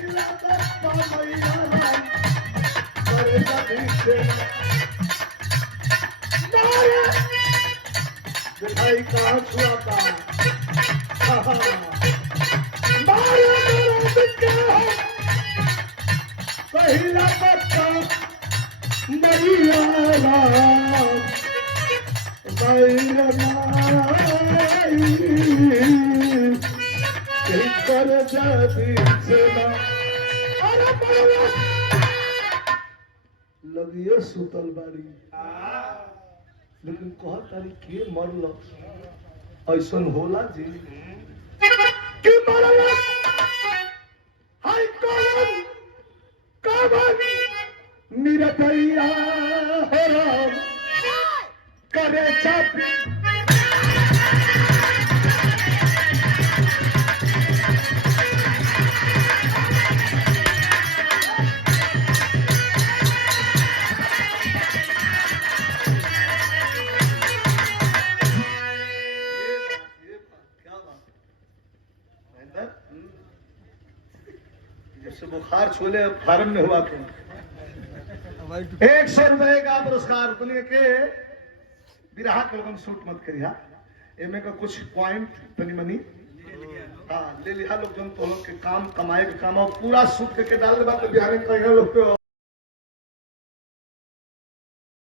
कहिला तो मैया राम करे नदी से मारे दिखाई कहाँ छुआ था मारे मेरा बिके कहिला तो मैया राम मैया कर जाती सेना अरे बड़ा लगिए सुतल बाड़ी लेकिन कह तारी के मरल ऐसन होला जी कि मरल हाय कौन कवन निरतैया हो राम करे चापी जैसे बुखार छोले फार्म में हुआ था 100 रुपए का पुरस्कार बोलिए के बिरहा कलम शूट मत करिया एमे का कुछ पॉइंट तनी मनी हाँ ले लिया लोग जन तो लोग के काम कमाए के काम और पूरा सूट के डाल दे बात बिहार में कई लोग